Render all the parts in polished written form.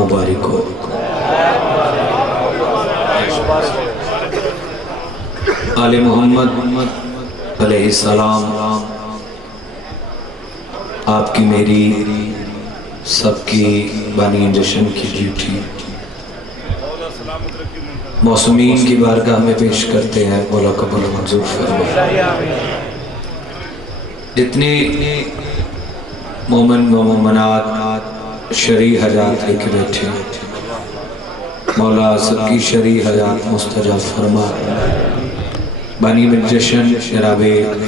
मुबारक हो। आले मोहम्मद अलैहिस्सलाम, आपकी मेरी सबकी बानी जश्न की ड्यूटी मौसमीन की बारगाह में पेश करते हैं। मौला कबूल मंजूर फरमाए। जितने मोमिन व मोमिनात शरई हजात लेके बैठे, मौला सबकी शरई हजात मुस्तजाब फरमा। बानी में जश्न जनाब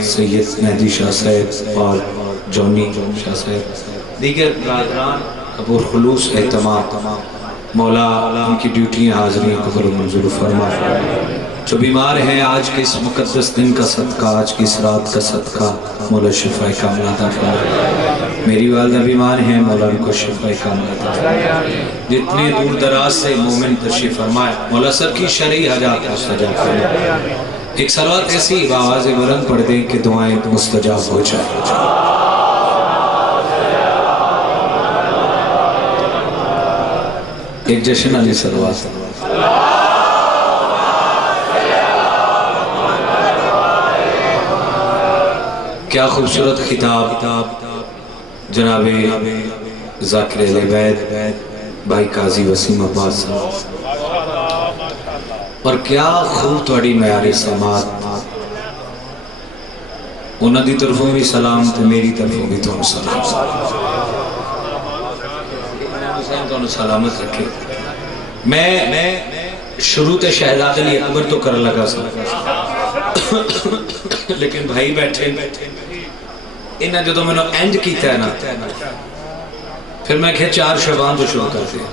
सैयद मेहदी शाह साहब और जॉनी शाह साहब, दीगर बरादरान कबूल खुलूस एहतमाम, मौला उनकी ड्यूटियाँ हाज़िरी कबूल मंजूर फरमा। जो बीमार हैं आज के इस मुक़द्दस दिन का सदका, आज की इस रात का सदका, मौला शिफ़ाए कामिला अता फरमाए। मेरी वालिदा बीमार हैं, मौला उनको शिफ़ाए कामिला अता फरमाए। जितने दूर दराज से मोमिन तशरीफ़ फरमाए, मौला सर की शरई हजात मुस्तजाब फरमाए। एक सलावत ऐसी आवाज़ बुलंद पढ़ दें कि दुआएं मुस्तजाब हो जाए। एक जश्न अली सलवात। क्या खूबसूरत खिताब जनाबे ज़ाकिर अहले बैत भाई काजी वसीम अब्बास, और क्या खूब थोड़ी म्यारे समात। उन्हां दी तरफों भी सलाम ते मेरी तरफों भी तुहानू सलाम। सलामत रखे। मैं शुरू ते शहजाद अली अकबर तो कर लगा सा, लेकिन भाई बैठे इन्हें जो मैंने इंज किया ना, फिर मैं क्या 4 शबान तो शुरू कर दिया।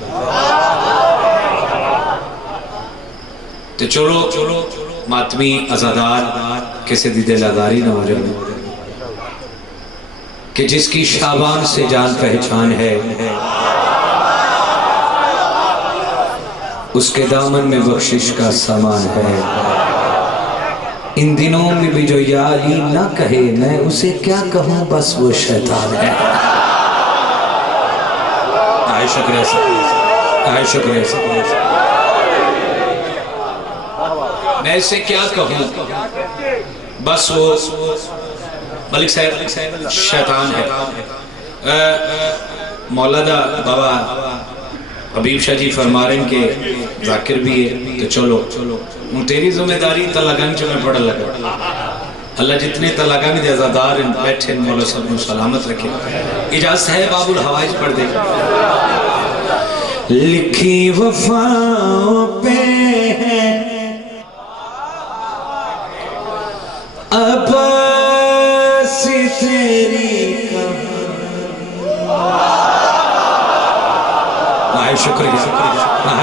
तो चलो मातमी अजादार किसी दी दिलादारी ना हो जाए कि जिसकी शाबान से जान पहचान है, उसके दामन में बख्शिश का सामान है। इन दिनों में भी जो या अली ना कहे, मैं उसे क्या कहूँ, बस वो शैतान है। आए शुक्रिया मैं इसे क्या कहूँ, बस वो मलिक साहब शैतान है। मौलाना बाबा हबीब शाह जी फरमा रहे हैं कि जाकिर भी है, तो चलो तेरी जिम्मेदारी तलागन च मैं पढ़ लगा। अल्लाह जितने तलागन के आजादार बैठे मौला सब सलामत रखे। इजाजत है बाबुल हवाइज पढ़ दे। लिखी वफाओं पे है अब्बास तेरी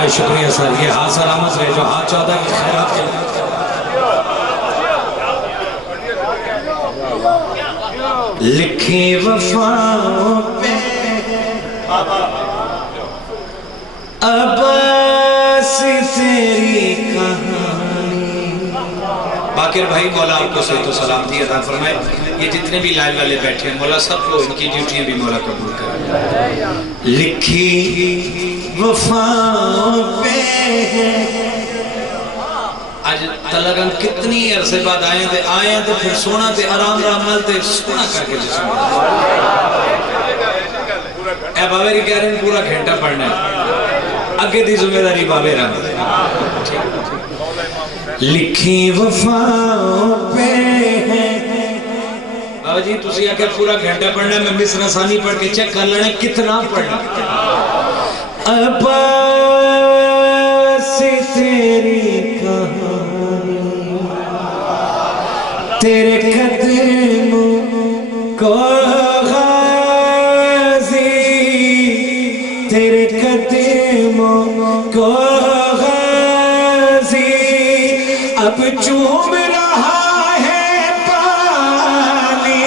शुक्रिया सर। ये हाथ सलामत रहे जो हाथ 14 की खैरात के लिखी वफाओं पे अब्बास तेरी कहानी। बाकिर भाई मौला आपको सही तो सलामती अता फरमाए। ये जितने भी लाइव वाले बैठे हैं, मौला सबको इनकी ड्यूटियां भी मौला कबूल करे। लिखी वफाओं पे आज तलगन कितनी अरसे बाद आए थे फिर सोना ते आराम नाल ते सोना करके ए बाबे की कह रहे हैं पूरा घंटा पढ़ना है, आगे दी जिम्मेदारी बाबे रहा। लिखी वफाओं पे बाबा जी तुसी आके पूरा घंटा पढ़ना, मैं मिसरा सानी पढ़ के चेक कर लेना कितना पढ़ना। अब्बास तेरी कहानी तेरे कदमों को गाज़ी, तेरे कदमों को गाज़ी अब चूम रहा है पानी।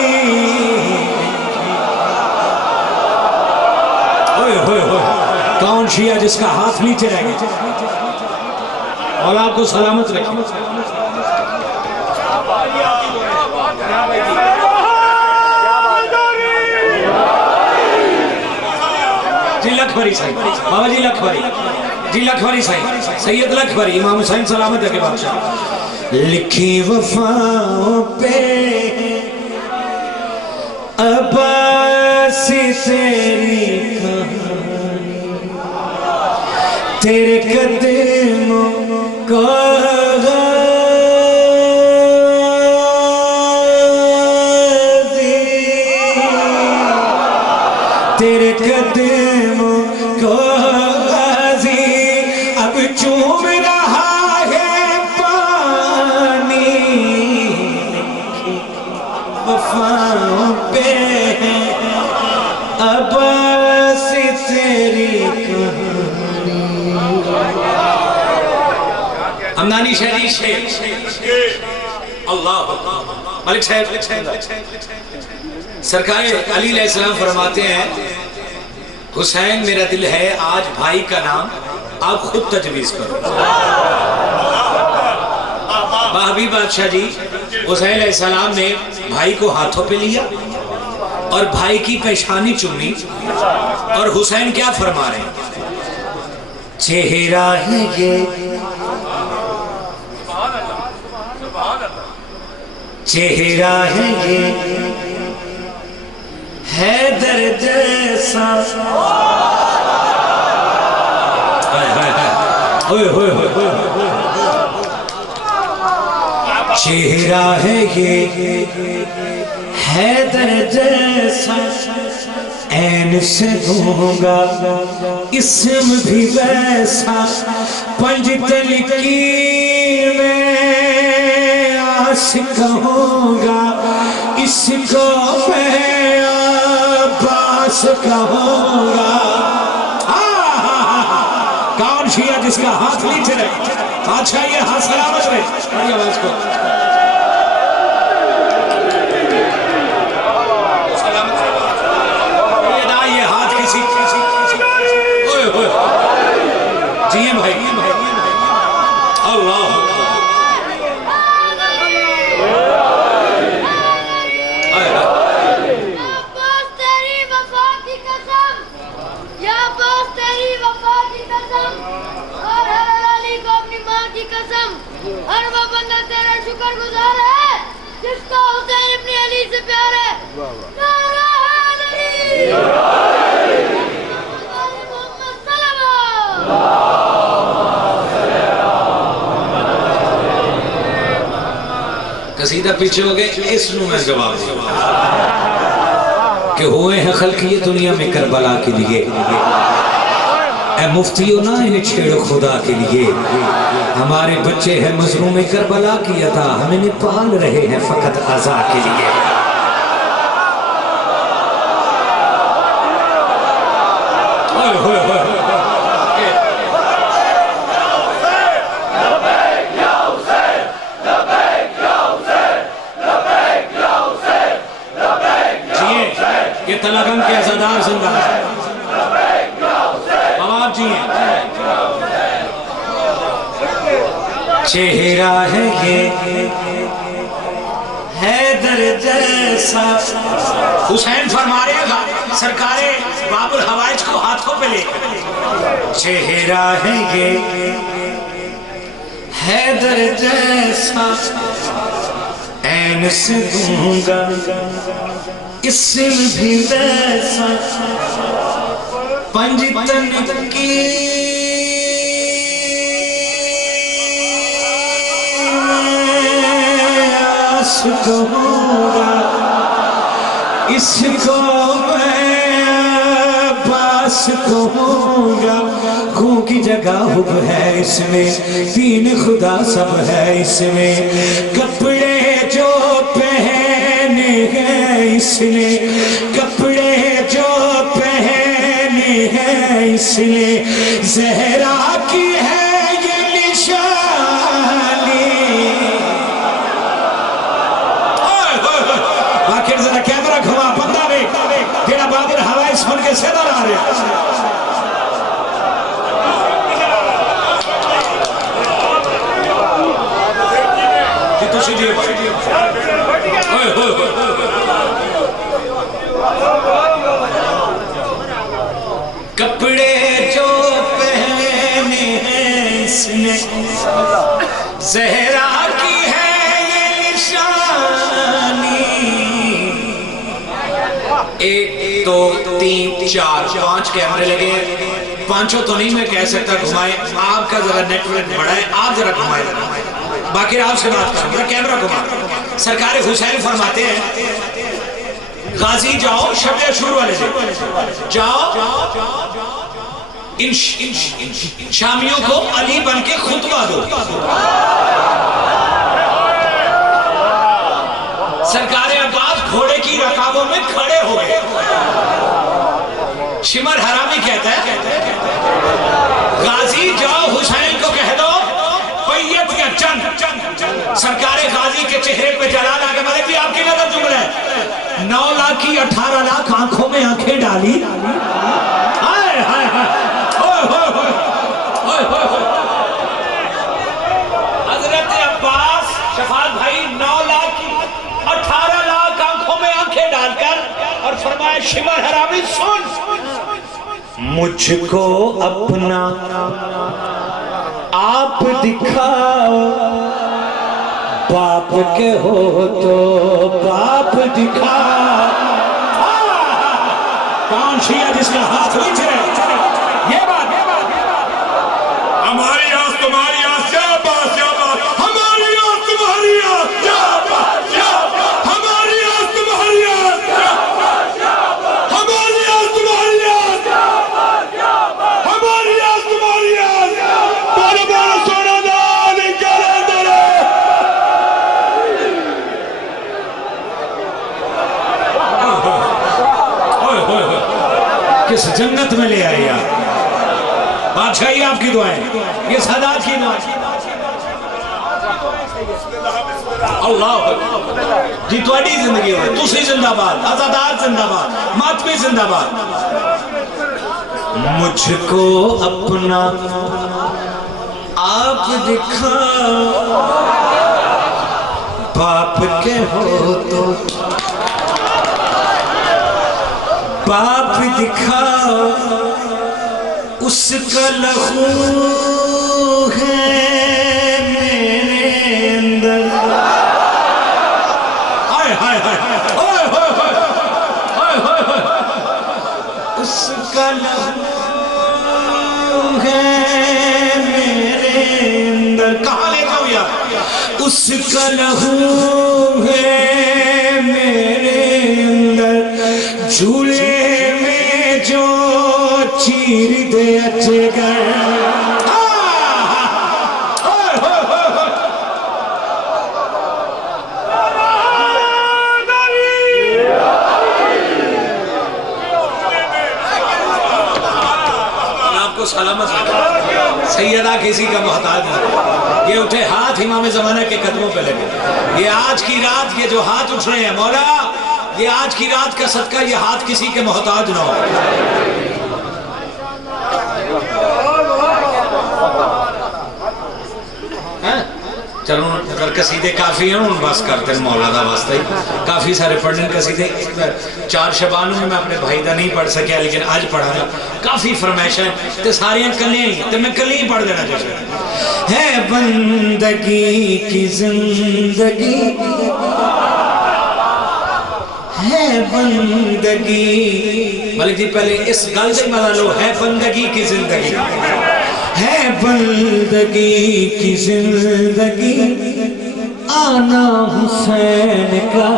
कौन शिया जिसका हाथ नीचे रह गया, और आपको सलामत रखे। जी लखवरी साईं, बाबा जी लखवरी जी, लखवरी साईं, सैयद लखवरी, इमाम हुसैन सलामत है के बादशाह। लिखी वफाओं पे अब्बासी तेरी कहानी, तेरे कदमों को तेरे कदमों को गाजी अब चूम रहा है पानी, वफाओं पे अब से तेरी कहानी। हमदानी शहरी शेख अल्लाह मलिक साहब सरकार अली अलैहिस्सलाम फरमाते हैं, हुसैन मेरा दिल है, आज भाई का नाम आप खुद तजवीज करो। महाबी बादशाह जी हुसैन अलैहिस्सलाम ने भाई को हाथों पे लिया और भाई की पेशानी चूमी और हुसैन क्या फरमा रहे हैं, चेहरा है ये, चेहरा है ये हैदर जैसा, चेहरा है ये हैदर जैसा, ऐन से दूंगा इसम भी वैसा, पंजतन की मैं आशिक होगा, इसको मैं अब्बास कहूंगा। कौन शिया जिसका हाथ नीचे रहे, अच्छा ये हाथ सलामत रहे, आवाज को ये हाथ किसी जी भाई अल्लाह और वो बंदा तेरा शुक्रगुजार है जिसका हुसैन अपनी अली से प्यार है। कसीदा पीछे हो गए, इस नु मैं जवाब कि हुए हैं खल्क ये दुनिया में करबला के लिए, ऐ मुफ्तियों ना इन्हें छेड़ो खुदा के लिए, हमारे बच्चे हैं मजलूम करबला की अता, हम इन्हें पाल रहे हैं फकत अज़ा के लिए। ये तलागन के अज़ादार जिंदा बाप जी हैं। चेहरा है ये हैदर जैसा, हुसैन फरमा रहेगा सरकारे बाबुल हवाइज को हाथों पे ले, चेहरा है ये हैदर जैसा, ऐन से दूंगा इसम भी वैसा, पंजतन की आस कहूंगा, इसको मैं अब्बास कहूंगा, खून की जगह हुब है इसमें, तीन खुदा सब है इसमें, कपड़े जो पहने हैं इसने, कपड़े जो पहने हैं इसने, ज़हरा की है ये निशानी। आखिर जरा कैमरा घुमा, बंदा वे जेड़ा बाबुल हवाई सुन के सीधा आ रहे कपड़े सीने, ज़हरा की है ये निशानी। 1 2 3 4 5 कैमरे लगे, पांचों तो नहीं मैं कह सकता घुमाए, आपका जरा नेटवर्क बड़ा है, आप जरा घुमाए, बाकी आपसे बात करूं, मेरा कैमरा घुमा। सरकार हुसैन फरमाते हैं गाजी जाओ शब अशूर वाले दिन जाओ, इन शामियों को अली बन के खुतबा दो। सरकार अब्बास घोड़े की रकाबों में खड़े हो गए। शिमर हरामी कहता है गाजी जाओ हुसैन को कह दो पैयत का चंद। सरकार गाजी के चेहरे पे जलाल आके मलिक जी आपकी नजर जुमला है, 9 लाख की 18 लाख आंखों में आंखें डाली। हाय हाय हाय, हजरत अब्बास शफात भाई 9 लाख की 18 लाख आंखों में आंखें डालकर और फरमाया शिमर हरामी सुन, मुझको अपना आप दिखाओ, बाप के हो तो बाप दिखाओ। कौन शिया जिसका हाथ नीचे है? ये बात हमारी आस तुम्हारी आस, शाबाश शाबाश, हमारी आस तुम्हारी आस, शाबाश शाबाश, हमारी आस तुम्हारी आस, शाबाश शाबाश, हमारी आस तुम्हारी आस, शाबाश शाबाश, हमारी आस तुम्हारी आस। बोलो बोलो सोना दान करे दरे। किस जन्नत में ले आई आप, बादशाही आपकी दुआएं, ये सादात की दुआएं। अल्लाह जी थोड़ी जिंदगी हो, तुसी जिंदाबाद, आजादार जिंदाबाद, मातमी जिंदाबाद। मुझको अपना आप दिखाओ, बाप के हो तो बाप दिखाओ, उसका लहू है मेरे अंदर। हाय हाय हाय, ओए होए होए, ओए होए होए, उसका लहू है मेरे अंदर। कहाँ ले जाऊं यार? उसका लहू है मेरे अंदर, झूले में जो चीर दे अजगर। आपको सलामत सैयदा किसी का मोहताज नहीं। ये उठे हाथ इमाम ज़माना के कदमों पे लगे। ये आज की रात ये जो हाथ उठ रहे हैं मौला, ये आज की रात का सदका, ये हाथ किसी के मोहताज ना हो। चलो अगर कसीदे काफ़ी हैं उन बस करते हैं मौला दा वास्ते काफ़ी सारे पढ़ने कसीदे। 4 शबान में मैं अपने भाई का नहीं पढ़ सकिया, लेकिन आज पढ़ा काफ़ी फरमाइश है तो सारियां कलियां ही, तो मैं कली ही पढ़ देना चाहता है। बंदगी की जिंदगी है बंदगी, मलिक जी पहले इस गल से मजा लो, है बंदगी की जिंदगी, है बंदगी की जिंदगी, आना हुसैन का।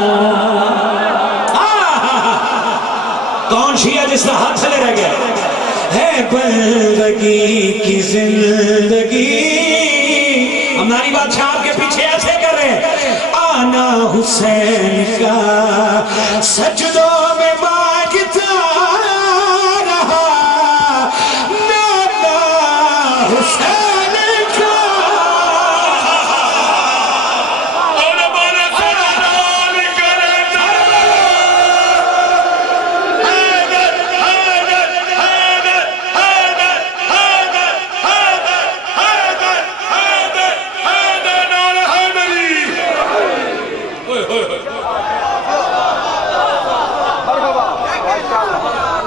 कौन शिया जिसका हाथ चले रह गया? है बंदगी की जिंदगी, हमारी बादशाह आपके पीछे ऐसे कर रहे हैं, आना हुसैन का, सजदों में मांगता रहा नाना हुसैन का। बोलो बोलो सोना दान करे दरे। हैदर हैदर हैदर हैदर हैदर हैदर हैदर हैदर हैदर नारा हैदरी। ओए ओए ओए,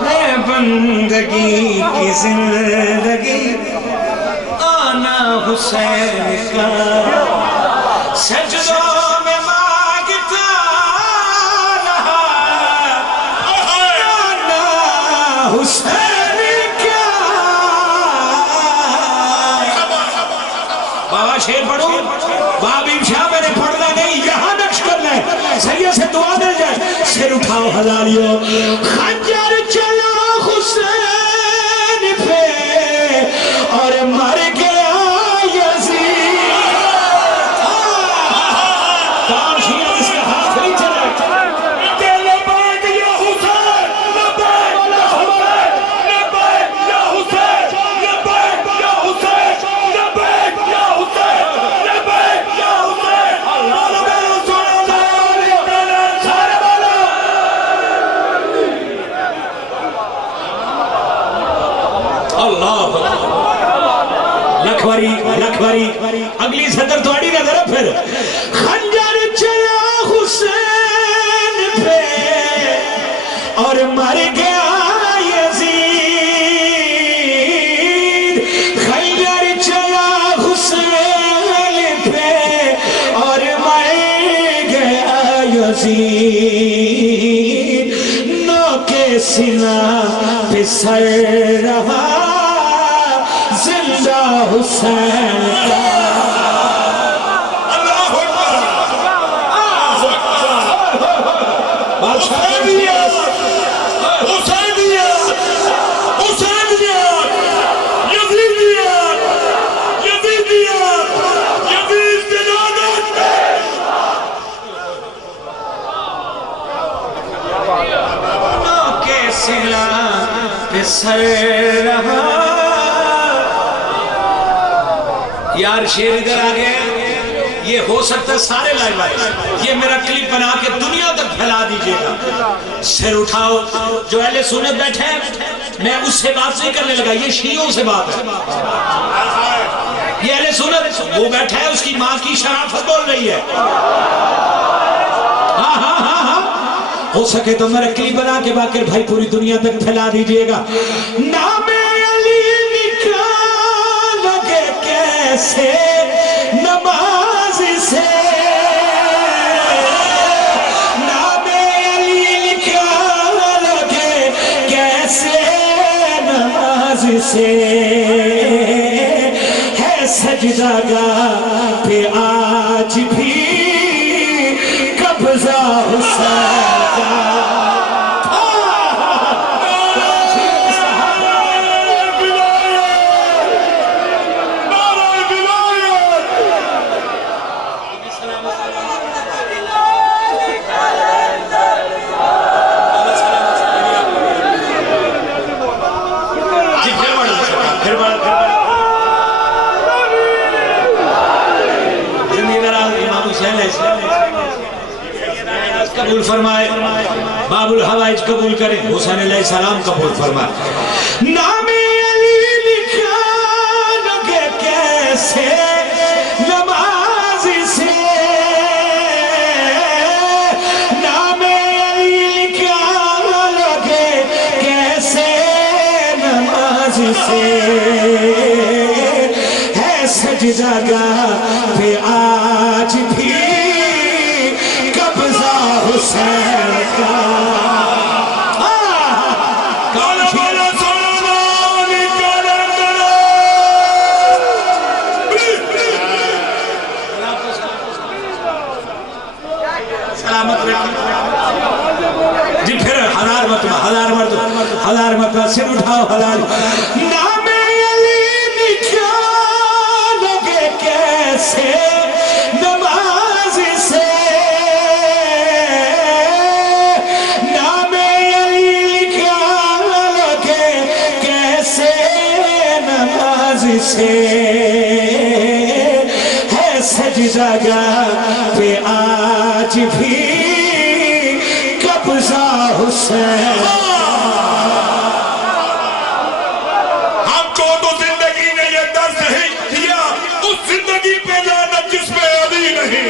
है बंदगी की जिंदगी, आना हुसैन का सजदों में मांगता रहा, हुसैन क्या। बाबा शेर पढ़ो, बाबी शाह मैंने पढ़ना नहीं, यहाँ नक्श करना है, सैयद से दुआ दे जाए। सिर उठाओ हलालियो, खंजर चला हुसैन पे और मर गया यजीद। कौन शिया इसका हाथ नहीं चला? लखवारी लखवारी अगली सदर थोड़ी नजर है। फिर खंजर चला हुसैन पे और मर गया यजीद। खंजर चला हुसैन पे और मर गया यजीद। नोके सीना पे सर रहा जिंदा हुसैन का। अल्लाह सिला पे सर रहा। यार शेर इधर आ गए, ये हो सकता है सारे लाइव आए, ये मेरा क्लिप बना के दुनिया तक फैला दीजिएगा। सिर उठाओ, जो अहले सुन्नत बैठे हैं, मैं उससे बात नहीं करने लगा, ये शियों से बात है। ये अहले सुन्नत वो बैठा है, उसकी माँ की शराफत बोल रही है। हाँ हाँ हाँ हाँ, हो सके तो मेरा क्लिप बना के बाकर भाई पूरी दुनिया तक फैला दीजिएगा। नामे अली निकालोगे कैसे नमाज से, नामे अली निकालोगे कैसे नमाज से। है सजदागाह पे आज भी कब्जा हुसैन का। कबूल फरमाए, बाबुल हवाइज कबूल करें, हुसैन अलैहिस्सलाम कबूल फरमाए। नामे अली निकालोगे कैसे नमाज से, नामे अली निकालोगे कैसे नमाज से। है सजदागाह पे आज भी हुसैन का। जी फिर हजार मरतबा सिर उठाओ हलाल। नामे अली निकालोगे कैसे नमाज से, से है सजदागाह पे आज भी कब्जा हुसैन। हमको तो जिंदगी ने ये दर्द नहीं दिया, उस जिंदगी पे लानत जिस पे अली नहीं।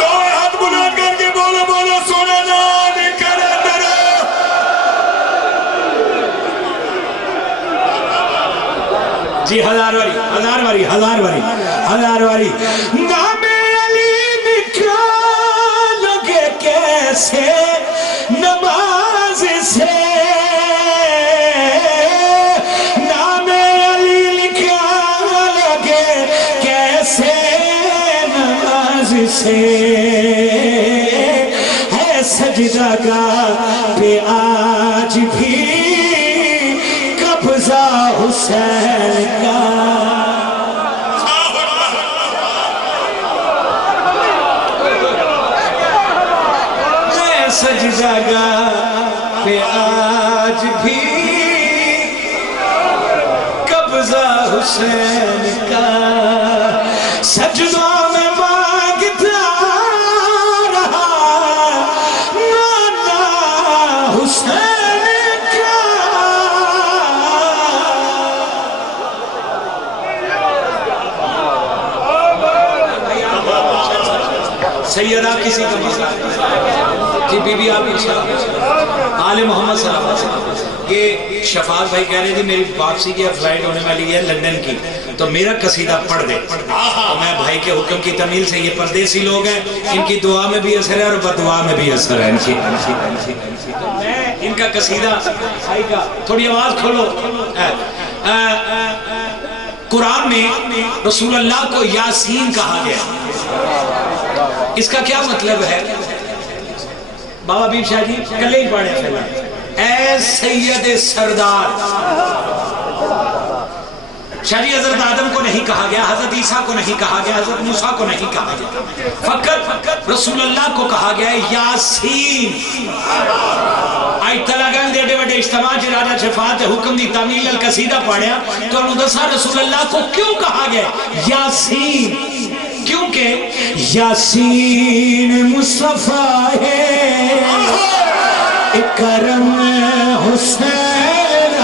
दो हाथ बुलंद करके बोलो बोलो सोना जान करे तेरा। जी हजार बारी हजार बारी हजार बारी हजार बारी। नामे अली निकालोगे कैसे नमाज से, नामे अली निकालोगे कैसे नमाज से, है सजदा का पे आज भी कब्जा हुसैन का। सजदा का पे आज भी कब्जा हुसैन का, सजदों में मांगता रहा नाना हुसैन का। सैयदा किसी का मसला जी, बीबी आप आले मोहम्मद सल्लल्लाहु अलैहि वसल्लम। ये शफाक भाई कह रहे थे मेरी वापसी की फ्लाइट होने वाली है लंदन की, तो मेरा कसीदा पढ़ दे। तो मैं भाई के हुक्म की तमील से, ये परदेसी लोग हैं, इनकी दुआ में भी असर है और बदुआ में भी असर है इनकी। मैं इनका कसीदा भाई का, थोड़ी आवाज खोलो। कुरान में रसूल अल्लाह को यासीन कहा गया, इसका क्या मतलब है? बाबा बीर शाह जी कले ही पढ़े पहला, ऐ सैयद सरदार। शाह जी हजरत आदम को नहीं कहा गया, हजरत ईसा को नहीं कहा गया, हजरत मूसा को नहीं कहा गया, फकत रसूल अल्लाह को कहा गया यासीन। आई तलागन दे बड़े इज्तिमा च राजा शफात हुक्म दी तामील अल कसीदा पढ़िया तो दसा रसूल अल्लाह को क्यों कहा गया यासीन, क्योंकि यासीन मुस्तफा है करम हुसैन।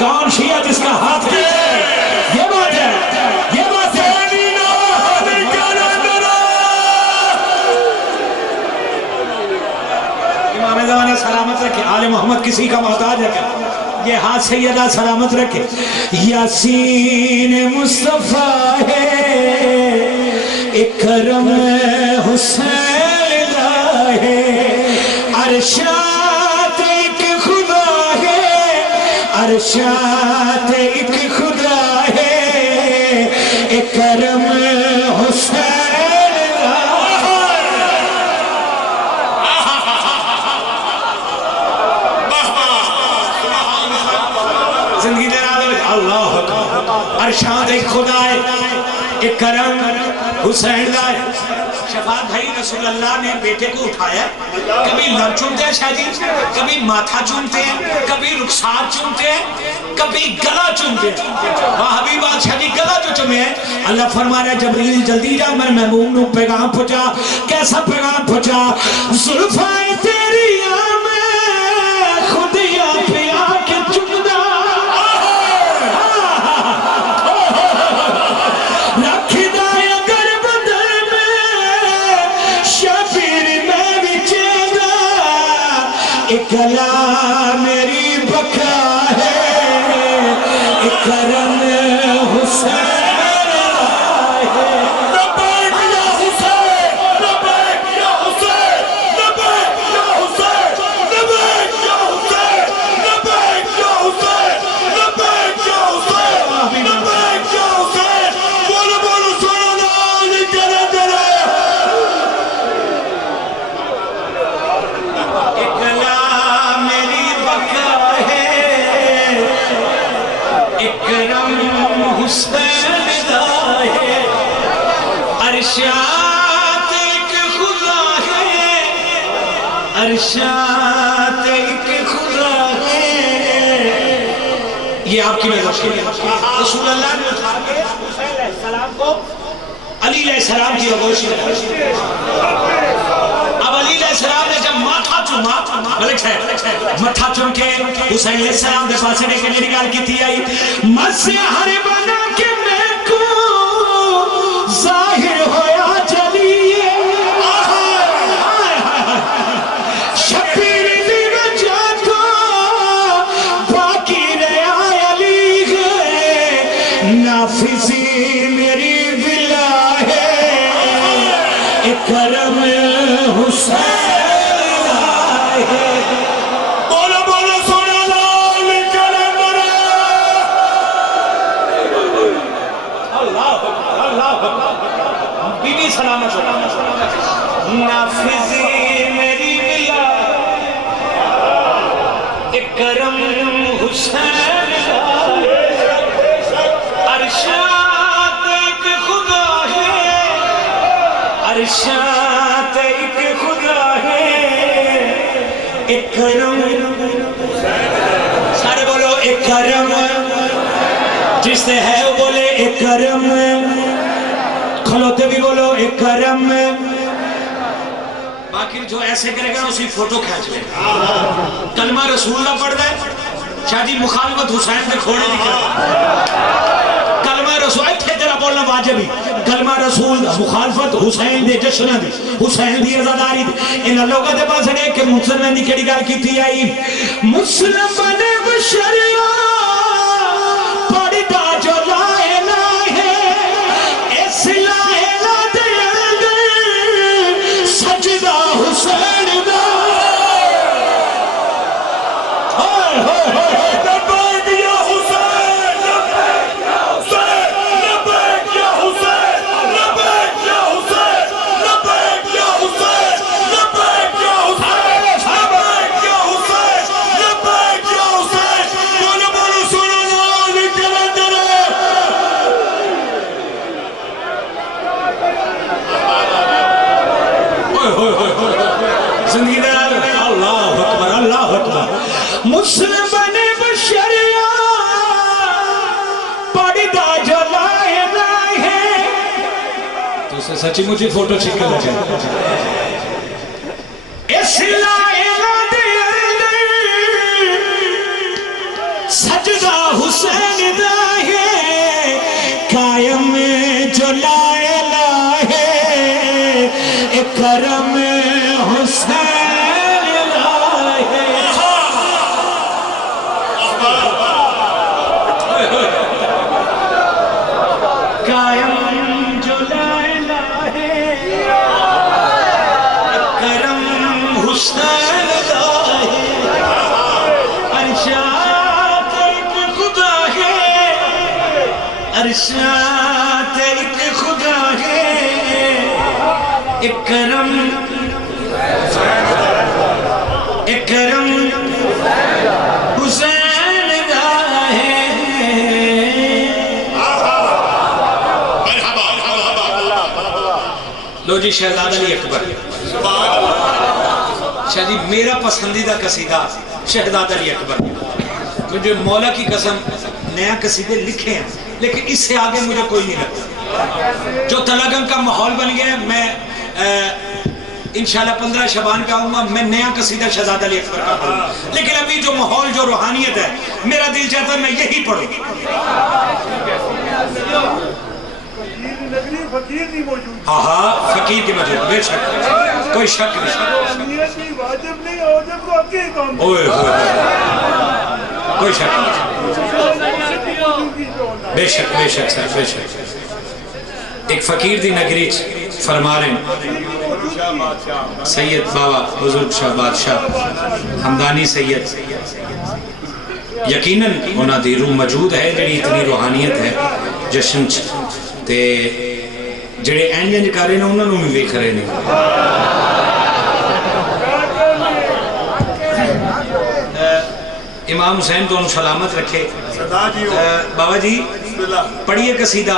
कौन शिया जिसका हाथ है? ये बात है, ये बात है। इमाम ज़माना सलामत रखे, आले मोहम्मद किसी का मोहताज है क्या? ये हाथ सैयदा सलामत रखे। यासीन मुस्तफा है इकरम हुसैन है, अरशात एक खुदा है, अरशात एक खुदा है इकरम हुसैन। जिंदगी दे अल्लाह अरशाद एक खुदा है एक करम हुसैन का है। शफात भाई रसूल अल्लाह ने बेटे को उठाया, कभी लब चूमते हैं शादी, कभी माथा चूमते हैं, कभी रुखसार चूमते हैं, कभी गला चूमते हैं। वहाँ हबीब बादशाह जी गला जो चूमे हैं। अल्लाह फरमा रहा है जबरील जल्दी जा, मैं महबूब नू पैगाम पहुंचा। कैसा पैगाम पहुंचा? जुल्फाए तेरी में खुद या पे आके चुमदा, रखदा अगर बदल में शबीर में विचेदा, इकला मेरी बका है इकरम हुसैन। अरशात एक खुदा है, अरशात एक खुदा है। ये आपकी मदद है। रसूल अल्लाह ने उठा के हुसैन अलैहिस्सलाम को अली अलैहिस्सलाम की आगोश में, अब अली अलैहिस्सलाम ने जब माथा चूमा, मलिक साहब माथा चूम के हुसैन अलैहिस्सलाम के पास ने मेरी गाल की थी आई मस्से हरे बना के मैं को जाहिर होया चलिए शबीर दी वजह तो हुसैन अरशात एक खुदा है, अरशात एक खुदा है, एक करम, सारे बोलो एक करम, जिससे है वो बोले एक करम, खलोते भी बोलो एक करम। बाकी जो ऐसे करेगा उसकी फोटो खींच ले, कलमा रसूल ना पढ़ दे, शादी मुखालफत हुसैन के खोड़े निकल, कलमा रसूल इत्थे तेरा बोलना वाजिब ही, कलमा रसूल मुखालफत हुसैन दे जश्न दी, हुसैन दी आजादारी दी, इन लोगों दे पास ने कि मुसलमान दी केड़ी गल कीती आई, मुस्लिम बने बशरिया पढ़दा जो ला इलाहा है, इस ला इलाहा दे अंदर सजदा हुसैन दा, हाय हाय हाय लब्बैक या हुसैन, लब्बैक या हुसैन, लब्बैक या हुसैन, लब्बैक या हुसैन, लब्बैक या हुसैन, लब्बैक या हुसैन, लब्बैक या हुसैन, लब्बैक या हुसैन। बोलो बोलो सुनो नाल कलंदर। जिंदगी दे अल्लाह अकबर, अल्लाह अकबर। मुस्लिम बने बशरिया पढ़दा जो ला इलाहा है, तो उसे सच्ची मुझे फोटो छिक कर लगे, इस ला इलाहा दे अंदर सजदा हुसैन दा है, कायम जो ला इलाहा है, एक करम हुसैन दा है। कायम जो ला इलाहा है, एक करम हुसैन दा है, अरशात एक खुदा है, अरशात एक खुदा है, एक करम, एक करम हुसैन दा है। लो जी शहजादा अली अकबर, शादी मेरा पसंदीदा कसीदा शहजादा अली अकबर, मुझे मौला की कसम नया कसीदे लिखे हैं, लेकिन इससे आगे मुझे कोई नहीं लगता। जो तलगम का माहौल बन गया है, मैं इंशाल्लाह 15 शबान का आऊंगा, मैं नया कसीदा शहजादा अली अकबर का पढ़ूंगा, लेकिन अभी जो माहौल जो रूहानियत है, मेरा दिल चाहता है मैं यही पढ़ूं। फकीर नहीं मौजूद, हाँ हाँ फकीर की मौजूद, बेशक कोई शक नहीं। वाजिब नहीं वाजिब को आगे ही काम ओए होए, कोई शक नहीं, बेशक बेशक सर बेशक। एक फकीर दी नगरी फरमा रहे सैयद बाबा बुजुर्ग शाह बादशाह हमदानी सैयद, यकीनन उन्हां दी रूह मौजूद है जिहड़ी इतनी रूहानियत है जश्न ते जिहड़े इंज कर रहे ने उन्हां नूं भी वेख रहे ने। इमाम हुसैन तो सलामत रखे। बाबा जी पढ़िए कसीदा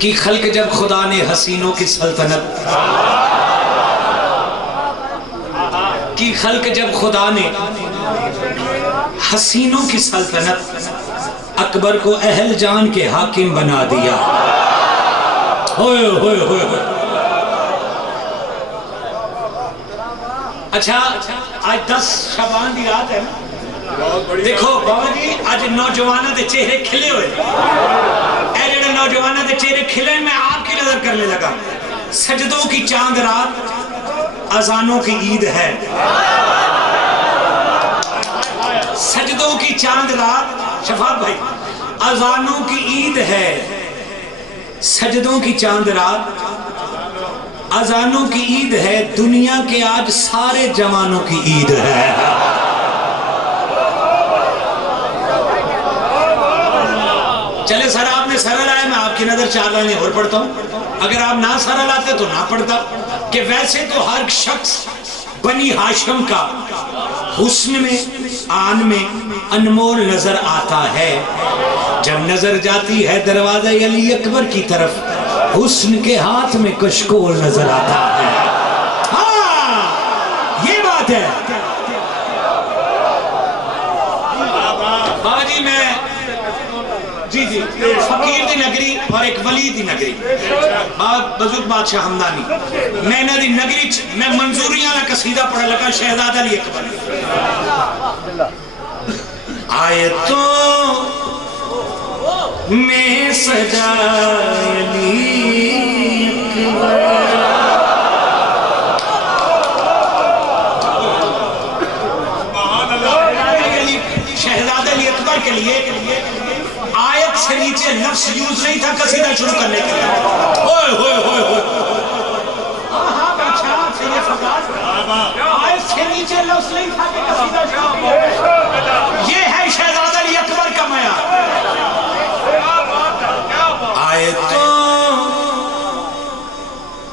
कि खल्क जब खुदा ने हसीनों की सल्तनत, कि खल्क जब खुदा ने हसीनों की सल्तनत, अकबर को अहल जान के हाकिम बना दिया। होए होए होए होए। अच्छा आज 10 शबान की रात है ना, देखो बाबा जी आज नौजवानों के चेहरे खिले हुए, जेडे नौजवानों के चेहरे खिले मैं आपकी नजर करने लगा। सजदों की चांद रात, अजानों की ईद है, सजदों की चांद रात शफात भाई, अजानों की ईद है, सजदों की चांद रात, अजानों की ईद है, दुनिया के आज सारे जवानों की ईद है। चले सर आपने सरल आया, मैं आपकी नजर 4 लाइनें और पढ़ता हूं, अगर आप ना सरल आते तो ना पढ़ता। कि वैसे तो हर शख्स बनी हाशिम का हुस्न में आन में अनमोल नजर आता है। जब नजर जाती है दरवाजा अली अकबर की तरफ, हुस्न के हाथ में कशकोल नजर आता है। हाँ, ये बात है। बाबा जी मैं जी जी फकीर दी नगरी और एक वली दी नगरी बुजुर्ग बादशाह हमदानी मैं दी नगरी मैं मंजूरियां का कसीदा पढ़ लगा शहजादा अली अकबर आए तो मैं सजा अली शहजादा अली अकबर के लिए आयत से नीचे लफ्ज यूज नहीं था कसीदा शुरू करने के लिए। ओए होए होए होए आयत से नीचे लफ्ज नहीं था कि कसीदा शुरू किया। ये है शहजादा अली अकबर का माया। आए तो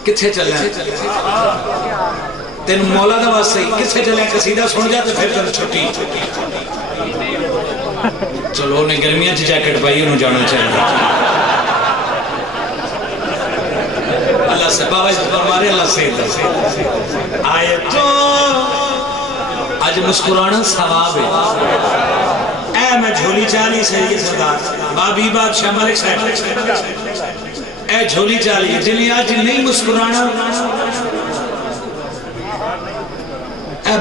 किथे चले तेन मौला दा वास्ते किथे चले कसीदा सुन जा तो फिर तेन छुट्टी। चलो उन्हें गर्मियों च जैकेट पाई उन्हें जाना चाहिए। अल्लाह से बाबा हमारे अल्लाह से आए तो आज मुस्कुराना सवाब है। ऐ मैं झोली चाली से ये सरदार बाबी बादशाह मलिक साहब ऐ झोली चाली जिन्हें आज नहीं मुस्कुराना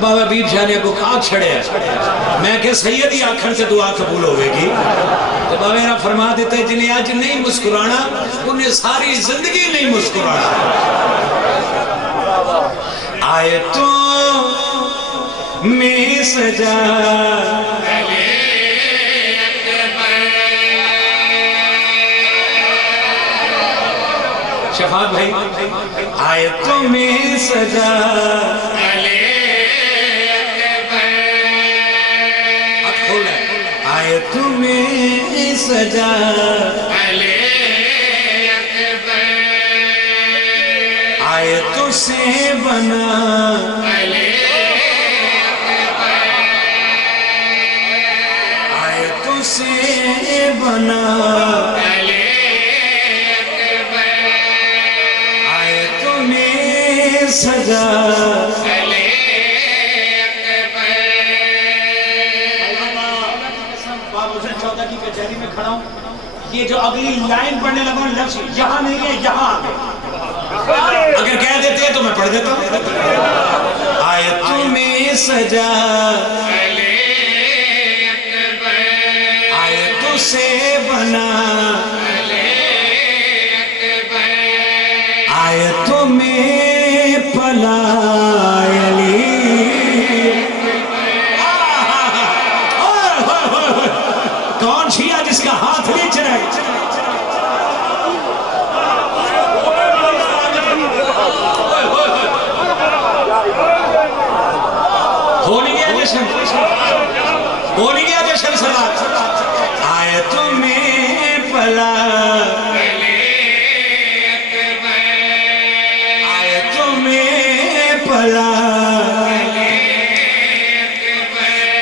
बाबा बीर शाह ने को खाक छड़े मैं के सैयद ही आखन से दुआ कबूल होगी। तो बाबा ने फरमा देते जिन्हें आज नहीं मुस्कुराना उन्हें सारी जिंदगी नहीं मुस्कुराना। आए तो मैं सजा शफात भाई आए तो मैं सजा आए तुम्हें सजा आए तो से बना आए तो से बना आए तुम्हें सजा की कचहरी में खड़ा हूं। ये जो अगली लाइन पढ़ने लगा लफ्ज यहां नहीं है यहां अगर कह देते हैं तो मैं पढ़ देता हूं। आए तुम्हें सजा आए तुझसे बना आए तुम्हें पला कौन छिया जिसका हाथ नीच रहे हो नहीं गया जश्न सरदार। आए तुम्हें पला आए तुम्हें पला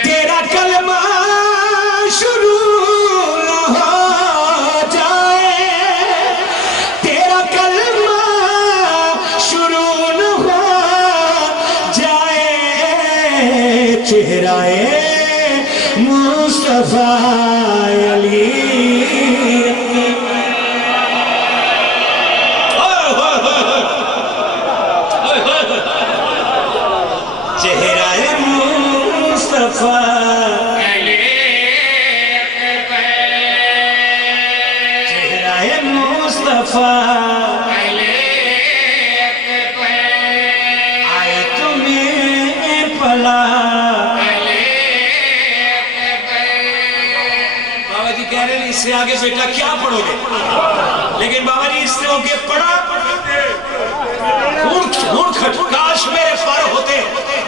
तेरा कलमा शुरू चेहराए मुस्तफा अली चेहराए मुस्तफा चेहराए मुस्तफा आए तुम्हें पला इससे आगे बेटा क्या पढ़ोगे लेकिन बाबा जी इससे होके पढ़ा काश मेरे पर होते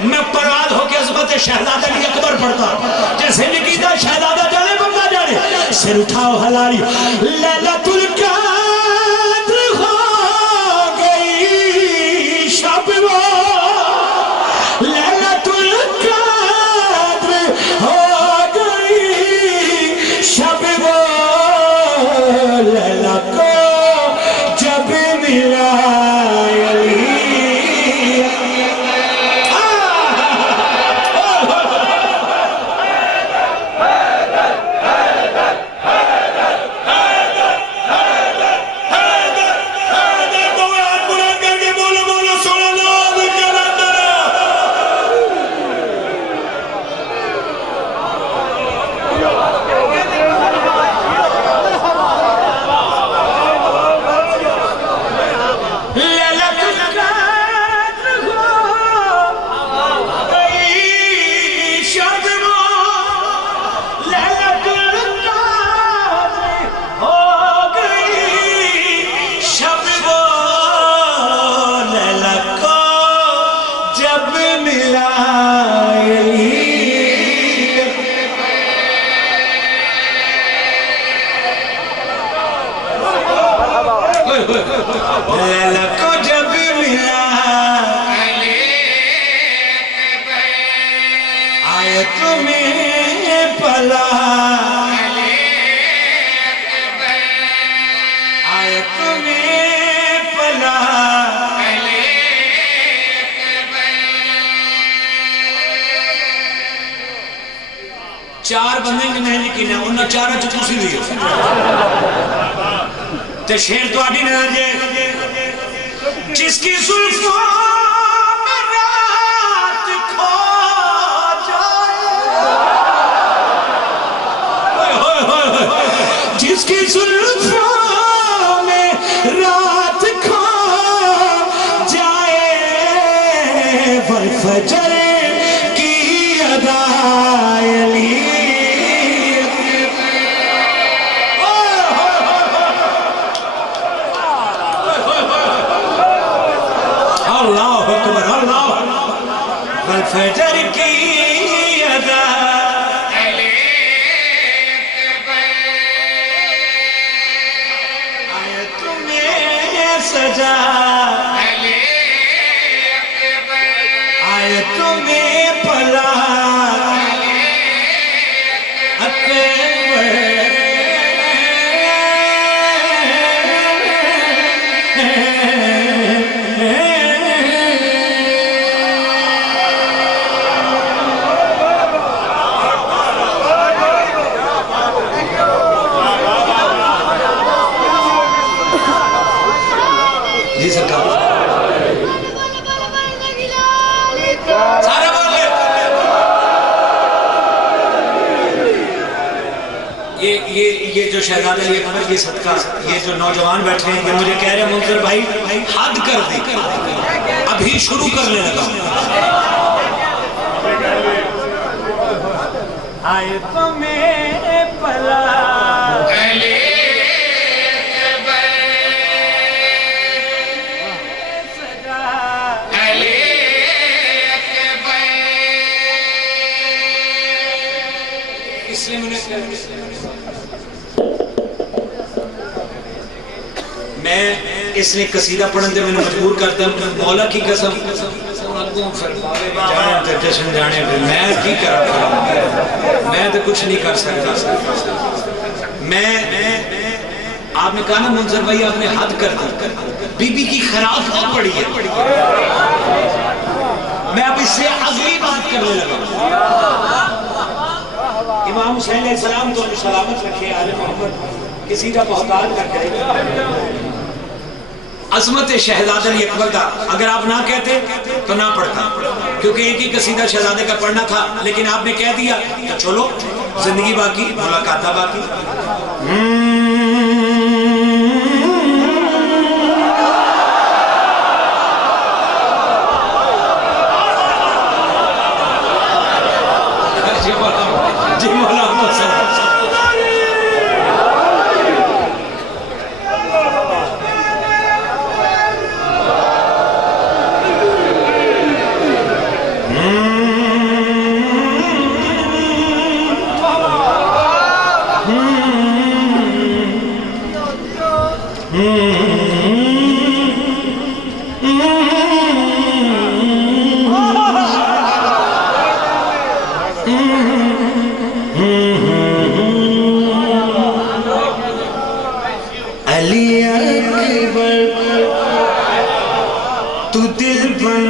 मैं परवाद होके अज़मत शहजादा अली अकबर पढ़ता जैसे निकीता शहजादा जाने बंदा जाने सिर उठाओ हलाली लैलतुल क़द्र हो गई शब वो लैलतुल क़द्र हो लैला को जब मिला आए तुम्हें पला आए तुम्हें पला चार बंदे मैं यकीन है उन्होंने चारों च तुसी भी हो ते शेर तुहाडी नजर जे जिसकी जुल्फों में रात खो जाए जिसकी जुल्फों में रात खो जाए वल फजर की अदायली फजर की अदा आए तुम्हें सजा आए तुम्हें पला जी सरकार सारा बोल ये जो शहजादा ये कमर की सदका ये जो नौजवान बैठे हैं ये मुझे कह रहे हैं मुंतर भाई हद कर दी अभी शुरू करने लगा आए तुम्हें पला मैं इसलिए कसीदा पढ़ने से मैंने मजबूर करता मौला की कसम जश्न जाने मैं की करा मैं तो कुछ नहीं कर सकता मैं आपने कहा ना मुंसर भाई आपने हद कर दी बीबी की खराब बहुत पड़ी है मैं अब इससे अगली बात करने लगा इमाम हुसैन अलैहिस्सलाम तो सलामत रखे आले मोहम्मद किसी का मोहताज न करे अजमत शहजादा अकबर का अगर आप ना कहते तो ना पढ़ता क्योंकि एक ही कसीदा शहजादे का पढ़ना था लेकिन आपने कह दिया तो चलो जिंदगी बाकी मुलाकात बाकी जी मौला तू दिल बन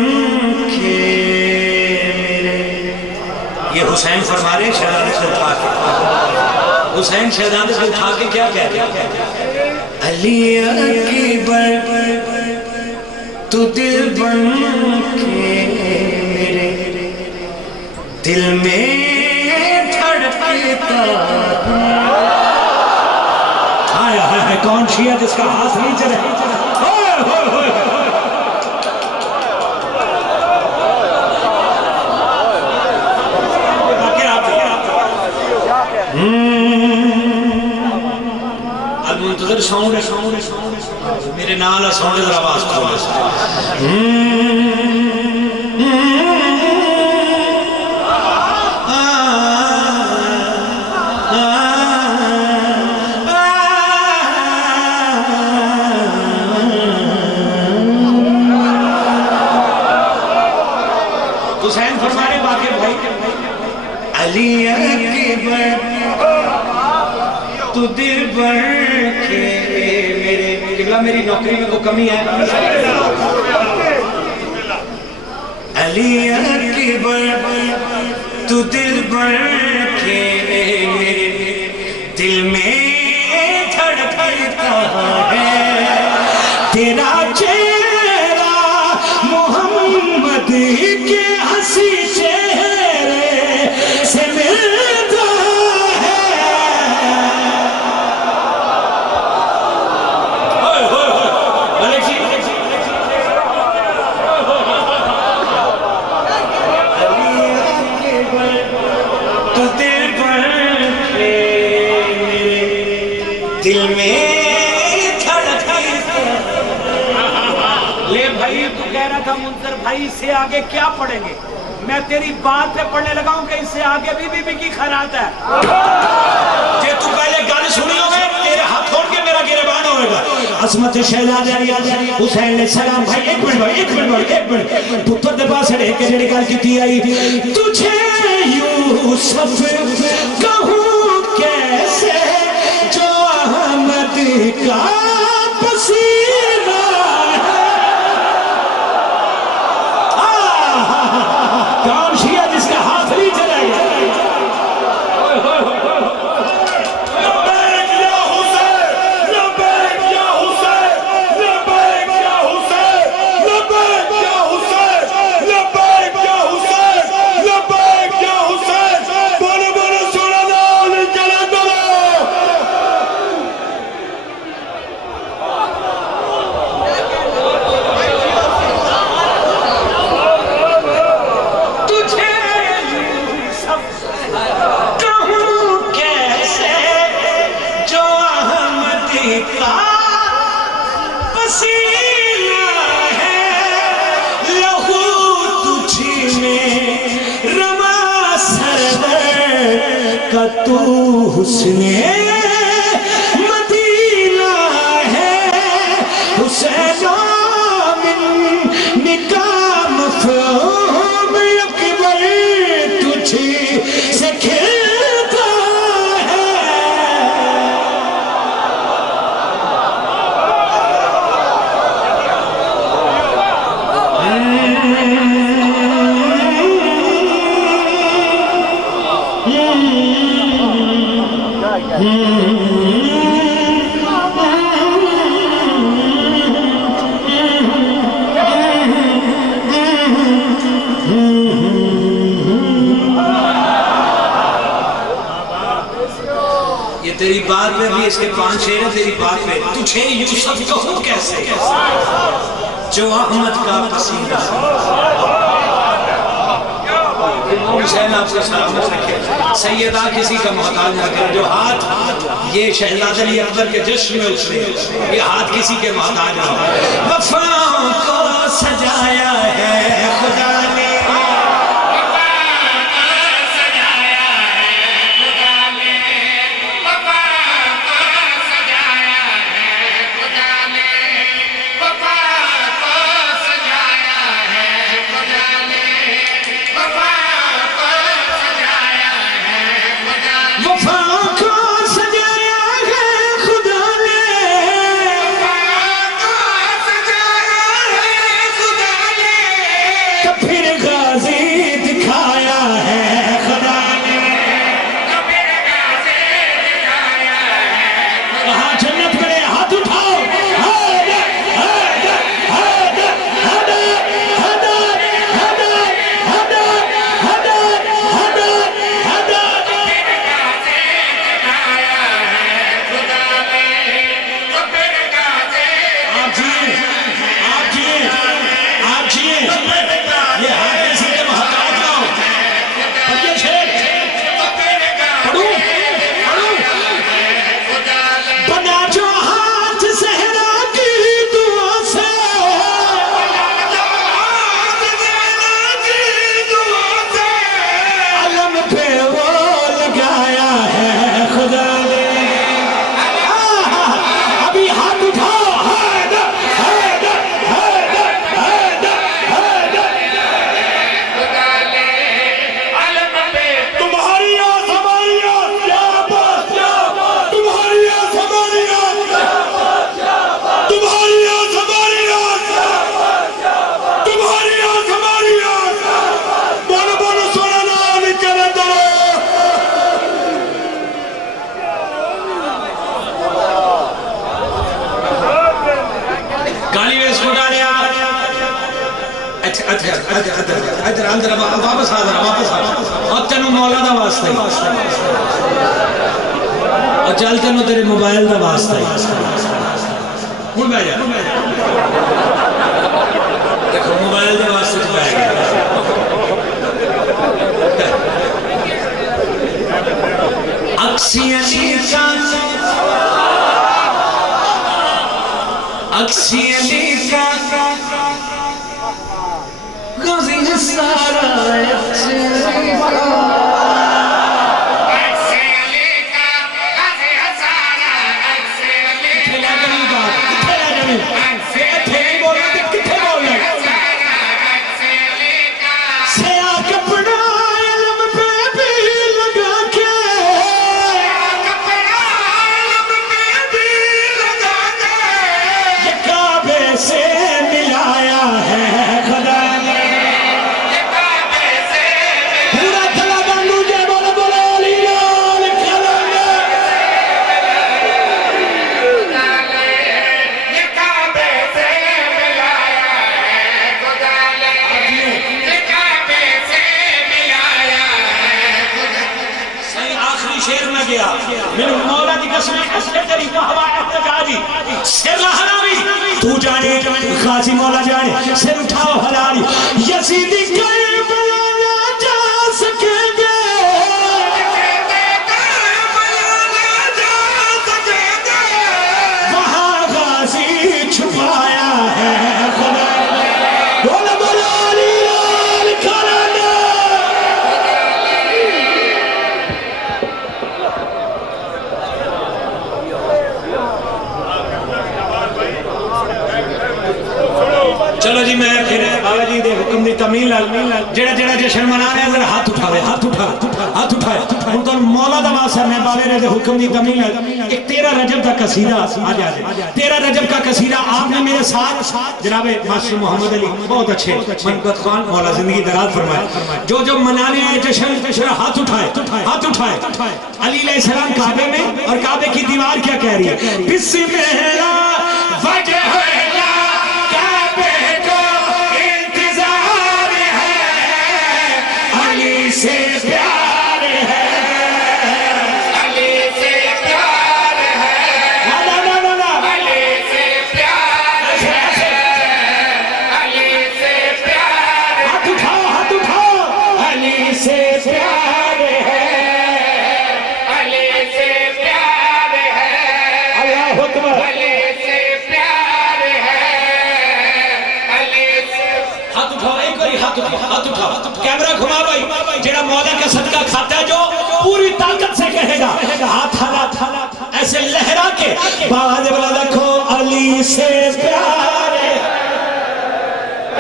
के मेरे ये हुसैन फरमा रहे शहजादे से उठा के हुसैन शहजादे से उठा के क्या कहते अली अकबर तू दिल बन के मेरे दिल में धड़कता हाय हाय कौन शिया जिसका हाथ नीचे रहे साउंड मेरे नाल साउंड आवाज खोल तू दिल भर के मेरे किबला मेरी नौकरी में कोई कमी है अली अकबर तू दिल भर के मेरे दिल में धड़कता है तेरा चेहरा मोहम्मद के हंसी चेहरे से मिलता है तू दिल भर के दिल में ले भाई तू कह रहा था मुंतर भाई इससे आगे क्या पढ़ेंगे मैं तेरी बात पे पढ़ने लगा हूं कि इससे आगे भी बीबी की खैरात है जे तू पहले गल सुनी होवे तेरे हाथ छोड़ के मेरा गिरबान होएगा असमत शहजादे हुसैन ने सलाम भाई एक मिनट पुत्र दे पास रह के जेड़ी गल कीती आई तुझे यूसुफ कहूं कैसे जो अहमद का पसीना कौन शिया जिसका हाथ नहीं चलेगा लब्बैक या हुसैन लब्बैक या हुसैन लब्बैक या हुसैन लब्बैक या हुसैन लब्बैक या हुसैन लब्बैक या हुसैन बोलो बोलो सोना नाम चला दो तुझे यूसुफ कहूं कैसे जो अहमद का पसीना है लहू तुझी में रमा सरवर का तू हुस्ने मदीना है हुसैन मिन निकाम मफहूम अकबर तुझी से खिलता है ये तेरी बात में भी इसके 5 शेर है तेरी बात में तुझे यूसुफ कहूं कैसे जो अहमद का पसीना हुसैन आपके सामने रखे सैयदा किसी का मोहताज न करे जो हाथ ये शहजादा अली अकबर के जश्न में उछले ये हाथ किसी के मोहताज न वफा को सजाया है खुदा ने वफा को सजाया है खुदा ने वफा को सजाया है खुदा ने चल जरा वापस आ जरा वापस आ और तेनों मौला दा वास्ता और चल तेनों तेरे मोबाइल दा वास्ता हुण बह जा देखो मोबाइल दे वास्ते च बह गया अक्सियां दी अक्सियां दी गज़िन सारा तू जाने खासी मौला जाने सिर उठाओ हलाली यजीदी करबला ना जा सकेंगे वहाँ गाजी छुपाया है खुदा बोला बोला अली लाल कराना चलो जी मैं फिर बाबा जी दे हुक्म दी तमील जेड़ा जेड़ा जश्न मनाने जरा हाथ उठावे हाथ उठाए हुन तो मौला दा वास्ता मैं बाबे दे हुक्म दी तमील एक 13 रजब का कसीदा आ जा 13 रजब का कसीदा आपने मेरे साथ जनाब मास्टर मोहम्मद अली बहुत अच्छे मनकत खान मौला जिंदगी दराज फरमाए जो मनाने आए जश्न हाथ उठाए अली अलैहिस्सलाम काबे में और काबे की दीवार क्या कह रही है बिस्मिल्लाह वजह से प्यार है अली से प्यार है अली से प्यार है अली से प्यार हाथ उठाओ अली से प्यार है अली से प्यार है अल्लाह अकबर अली से प्यार है अली से हाथ उठाओ एक बार हाथ उठाओ कैमरा घुमा भाई जेड़ा मौला का सदका खाता है जो पूरी ताकत से कहेगा हाथ हला ऐसे लहरा के बाबा दे बोला देखो अली से प्यार है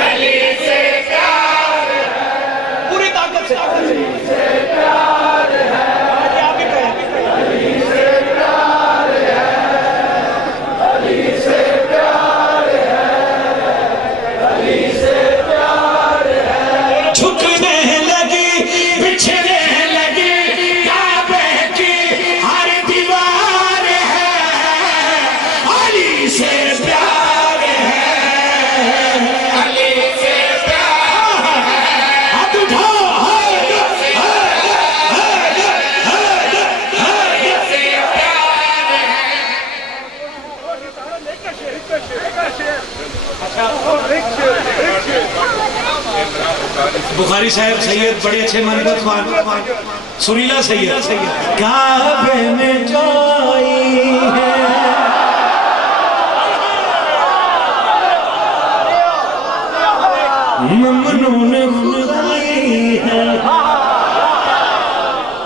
अली से प्यार है पूरी ताकत से अली से प्यार है आप भी कहें अली से प्यार है अली से प्यार है अली से प्यार है झुकने बिछड़े लगी काबे की हर दीवार है अली से प्यार है अली से प्यार है हाथ उठाओ बुखारी साहब सैयद बड़े अच्छे मनबत खान सुरीला सैयद काबे में जोई है ममनून खुदाई है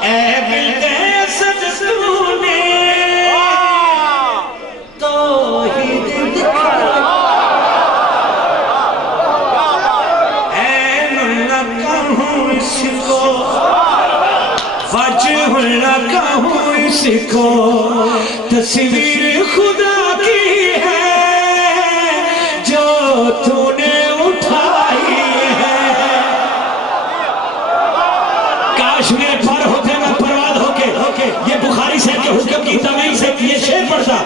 ऐ बिल्किस तूने तौहीद दिखाया इसको वजह न कहूँ इसको तस्वीर खुदा की है जो तूने उठाई है काश में पर होते मैं बर्बाद होके ये बुखारी से के हुक्म की तमील से ये शेर पढ़ता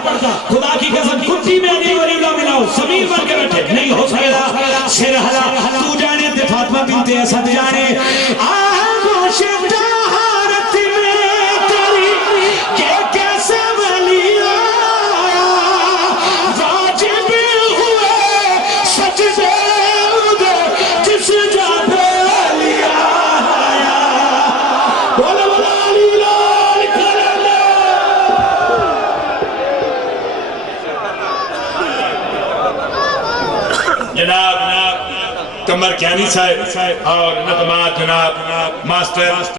खुदा की कसम कुत्ती में नहीं वरीला मिलाओ जमीन बन के बैठे नहीं हो सकेगा शेर हला तू जाने दे फातिमा बिनते सद जाने आगोश तारत में तेरी के कैसे वलिया वाजिब हुए सजदे उदे जिस जा पे लिया बोला बोला अली लाल करना जनाब कमर ख्यानी साहब और नगमा जनाब मास्टर